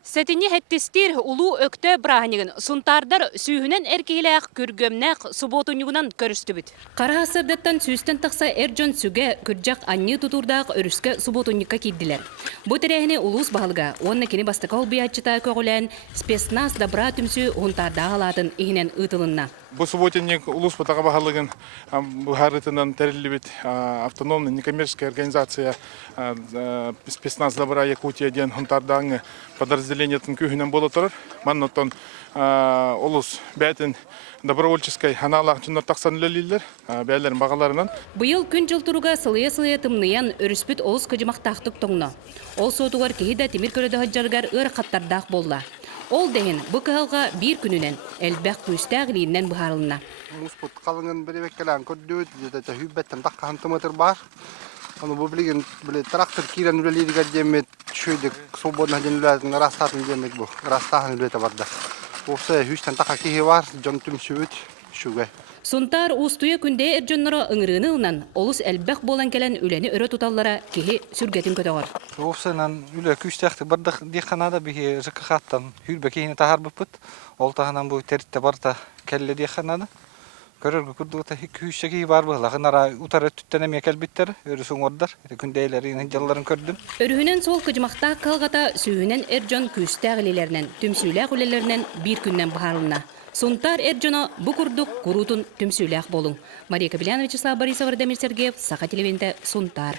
Сәтіне хәттестер улу өкті браханигін сунтардар сүйінен әркейләқ күргөмнәқ суботунюгунан көрістібіт. Қара асырдаттан сүйістен тақса әрджон сүге күрджақ анны тұтурдақ өріске суботунюкка кейділер. Бұ тәрәхіне улус бағылға, онна кені бастықал биятчыта көғілән спецназ добра түмсі ғынтарда алатын игінен ұтылынна. Бұл субботинник улус бұтаға бағалығын бұхарытынан тәрілі автономный некоммерческая организация спецназ добра Якутия ден ғынтардаңы подразделениятын күйінен болы тұрыр. Маннаттан улус бәтін добровольческой аналақ жүнер тақсан лөлілер бәлерін бағаларынан. Бұйыл күн жыл тұруға сылыя-сылыя тымныян өріспіт олыс көжімақ тақтық тоңна. Ол соғытуғар кейді темір көреді ғаджарғар өр қаттардақ болла. Ол дәйін бұ қағылға бір күнінен әлбәқ күстәғ лейінен бұхарылына. Мұспыт қалыңын бір веккелән көрдіуіт, деді хүббеттен таққа хантымытыр бар. Оны бұл білген трактор кирен үлелейдігі демет шөйдік свободна ден үләдің растатын демек бұл. Растағын үлеті барды. Осы хүштен таққа кейі бар, жон түм шөйт шөйгай. Сонтар ұстуя күнде әрджонлары ұңырыны ұнан, олыс әлбәқ болан кәлін үләні өрі тұталлара кейі сүргетін көтіғар. Осынан үлі күштәқті бірді дейқанада бігі жықы қаттан хүрбе кейіні тағар бұппыт. Ол тағынан бұл тәрітті барда кәлі дейқанада. Көріргі күрдіғыта күшті кейі бар бұл. Ағынара ұтары түттенеме кәлбеттер, өрісің ордар. Күндейлерін жалларын көрдім. Өріхінен сол күжімақта қалғата сүйінен әрджон күстәғілелерінен, түмсүйләқ үлелерінен бір күннен бұхарылына. Сонтар әрджона бұ күрдік күрутын түмсүйләқ болың. Мария Кабеляна, Вячеслав Борисов, Радамир Сергеев, Саха телевизионда Сонтар.